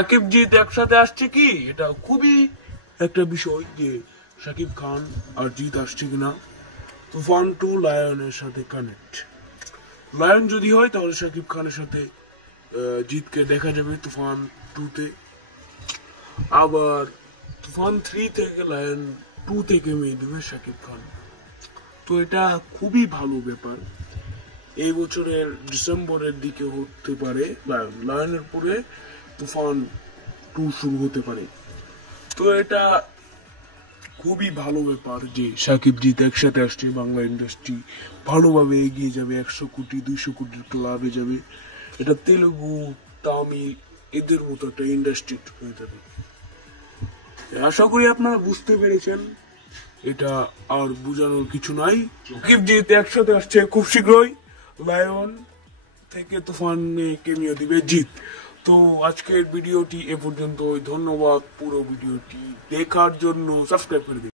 সাকিব জিৎ একসাথে আসছে কি, এটা খুবই একটা বিষয় যে সাকিব খান আর জিৎ আসছে কিনা। তুফান 2 লায়নের সাথে কানেক্ট। লায়ন যদি হয় তাহলে সাকিব খানের সাথে জিৎকে দেখা যাবে তুফান 2-তে। আবার তুফান 3 থেকে লায়ন 2 থেকে মেয়ে দেবে সাকিব খান। তো এটা খুবই ভালো ব্যাপার। এই বছরের ডিসেম্বরের দিকে হতে পারে লায়নের পরে তুফান 2 শুরু হতে পারে। তো এটা খুবই ভালো ব্যাপার যে সাকিব জিৎ একসাথে আসছে। বাংলা ইন্ডাস্ট্রি ভালোভাবে এগিয়ে যাবে, 100 কোটি 200 কোটির ক্লাবে যাবে। এটা তেলেগু, তামিল এদের মতো একটা ইন্ডাস্ট্রি হয়ে যাবে। আশা করি আপনারা বুঝতে পেরেছেন, এটা আর বোঝানোর কিছু নাই। সাকিব জিৎ একসাথে আসছে খুব শীঘ্রই। লায়ন থেকে তুফানে কেমিও দিবে জিৎ। তো আজকের ভিডিওটি এ পর্যন্ত। ধন্যবাদ পুরো ভিডিওটি দেখার জন্য। সাবস্ক্রাইব করে দিন।